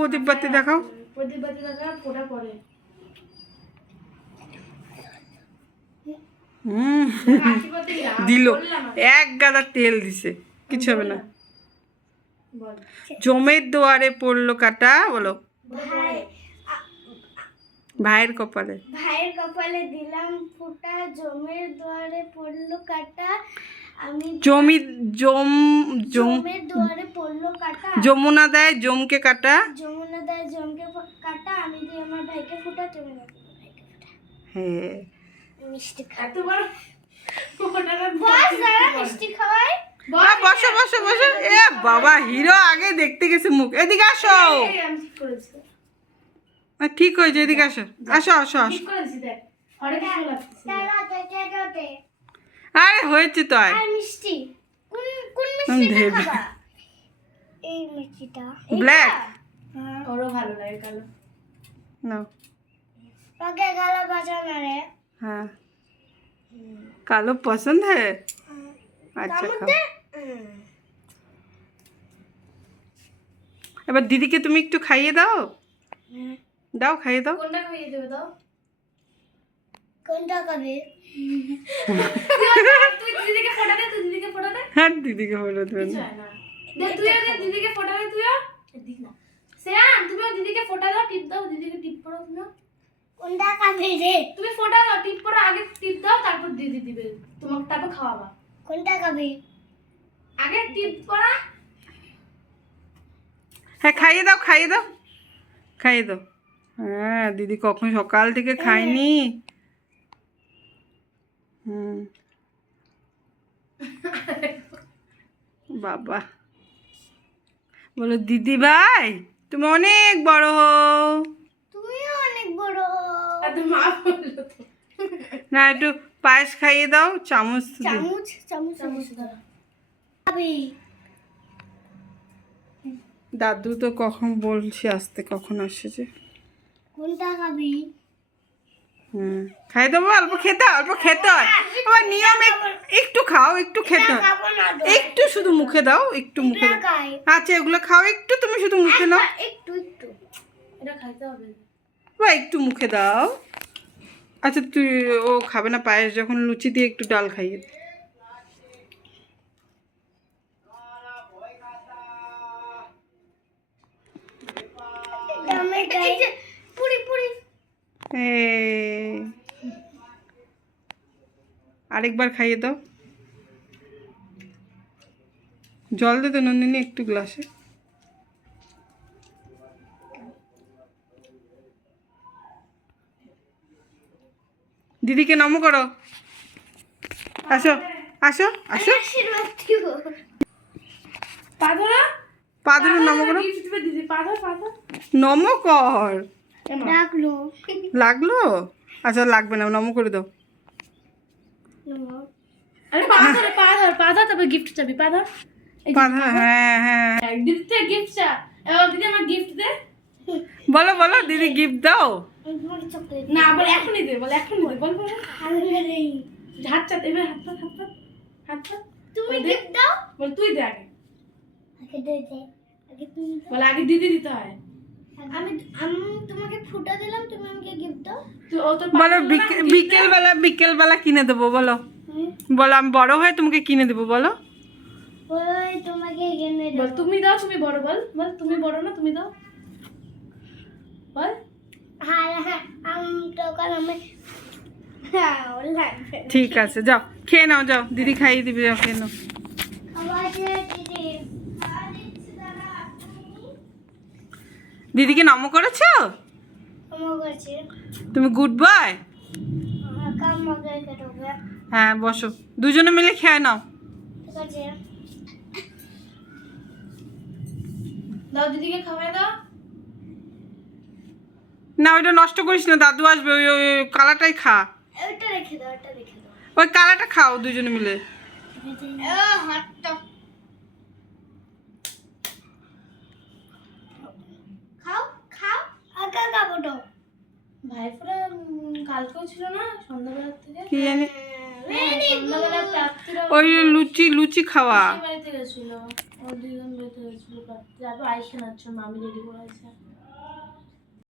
প্রদীপ বাতি দেখাও। প্রদীপ বাতি দেখা ফোটা পড়ে। দিল এক গাদা তেল দিছে, কিছু হবে না। জমের দুয়ারে পড়লো কাটা, বলো। ভাইয়ের কপালে দিলাম ফোঁটা, জমের দুয়ারে পড়লো কাটা, আমি জমের দুয়ারে পড়লো কাটা, যমুনা দেয় জমকে কাটা, যমুনা দেয় জমকে কাটা, আমি দিই আমার ভাইকে ফোঁটা, তুমি দাও তোমার ভাইকে ফোঁটা। হ্যাঁ মিষ্টি এত বড় ফোটাটা বস যারা মিষ্টি খাওয়ায়। বসো বসো বসো। এ বাবা, হিরো আগে দেখতে গেছে মুখ। এদিকে আসো। আমি ঠিক করেছি, ঠিক হয়েছে, এদিকে আসো আসো আসো আসো। ঠিক করেছি। দেখ হরে কিছু লাগছে। আরে হয়েছে তো। আর মিষ্টি কোন কোন মিষ্টিটা খাবা? এই মিষ্টিটা ব্ল্যাক ওরও ভালো লাগে কালো। নাও। ওকে কালো পছন্দ রে। हाँ कालो पसंद है। अच्छा खाओ। এবার দিদিকে তুমি একটু খাইয়ে দাও। দাও খাইয়ে দাও। কোনটা খাইয়ে দেবে দাও? কোনটা খাবে? তুই দিদিকে ফোটা দে, তুই দিদিকে ফোটা দে। হ্যাঁ দিদিকে বলে দেবেন। কিছু হয় না। দে তুইও দে, দিদিকে ফোটা দে তুইও। দিক না শ্রেয়ান, তুমিও দিদিকে ফোটা দাও, টিপ দাও, দিদিকে টিপ করো তুমিও। কোনটা খাবে রে? তুমি ফোটা দাও, টিপ করো, আগে টিপ দাও, তারপর দিদি দিবে তোমাকে, তারপর খাওয়াবা। কোনটা খাবে? আগে টিপ করা। হ্যাঁ খাইয়ে দাও খাইয়ে দাও খাইয়ে দাও। হ্যাঁ দিদি কখন সকাল থেকে খায়নি। বাবা বলো দিদি ভাই তুমি অনেক বড় হও। তুমিও অনেক বড়। আর তো মা বললো তো। না একটু পায়েস খাইয়ে দাও, চামচ দিয়ে। চামচ চামচ চামচ দাও। খাবি? দাদু তো কখন বলছি আসতে, কখন আসছে যে। কোনটা খাবি? খাই দেবো। অল্প খেতে হয়, অল্প খেতে হয়। আবার নিয়ম একটু খাও, একটু খেতে হয়। খাবো না তো। একটু শুধু মুখে দাও, একটু মুখে দাও। খাই। আচ্ছা এগুলো খাও, একটু তুমি শুধু মুখে নাও। একটু একটু। এটা খাইতে হবে। বা একটু মুখে দাও। আচ্ছা তুই ও খাবে না পায়েস, যখন লুচি দিয়ে একটু ডাল খাইয়ে দে। আমি খাই। পুরি পুরি। আরেকবার খাইয়ে দাও। জল দে তো নন্দিনী একটু গ্লাসে। দিদিকে নম করো। আসো আসো আসো। আশীর্বাদ দিও। পাধরা পাদুর নম করো। গিফট দিবে দিদি। পাধর পাধর নম কর। ডাকলো। লাগলো? আচ্ছা লাগবে না, নম করে দাও। আরে পাধর পাধর পাধর, তারপর গিফট চাবি। পাধর হ্যাঁ হ্যাঁ দিদি থেকে গিফট চা। এবার দিদি আমার গিফট দে। বলো বলো দিদি গিফট দাও। তোমাকে চকলেট। না বল এখনই দে, বল এখনই দে, বল বল। আরে রে। হাত চাতে, এবার হাত পাত হাত পাত হাত পাত। তুমি গিফট দাও। বল তুই দে আগে। আগে দে দে। আগে তুমি দাও। বল আগে দিদি দিতে হয়। আমি আমি তোমাকে ফুটা দিলাম, তুমি আমাকে গিফট দাও। তুই ও তোর বলো বিকেল বেলা কিনে দেবো। বলো বলো আমি বড় হয়ে তোমাকে কিনে দেবো। বলো ওই তোমাকে এনে বল দাও। তুমি দাও, তুমি বড়। বল বল তুমি বড় না, তুমি দাও। বল হ্যাঁ হ্যাঁ আমি তখন আমি হ্যাঁ লাগবে। ঠিক আছে যাও খেয়ে নাও, যাও দিদি খাইয়ে দিবে, যাও খেয়ে নাও। আবার দিদি দিদিকে নম করেছো? আমার কাছে তুমি গুড বয়। কাম মগে কেটে। হ্যাঁ বসো, দুজনে মিলে খেয়ে নাও। ঠিক আছে। দাও দিদিকে খাওয়াই দাও। না ওইটা নষ্ট করিস না, দাদু আসবে। ওই ওই ওই কালাটাই খা। ওটা রেখে দাও, ওটা রেখে দাও। ওই কালাটা খাও দুজনে মিলে। হাতটা খাও খাও। আগে খাবো তো। ভাইফোঁটা কালকেও ছিল না সন্ধ্যাবেলার থেকে? কি জানি সন্ধ্যাবেলা রাত্রিরা ওই লুচি খাওয়া। বাড়িতে গেছিল, ওর দুজন বাড়িতে গেছিল। তারপর আইসে নাচ্ছ, মামি রেডি করেছে।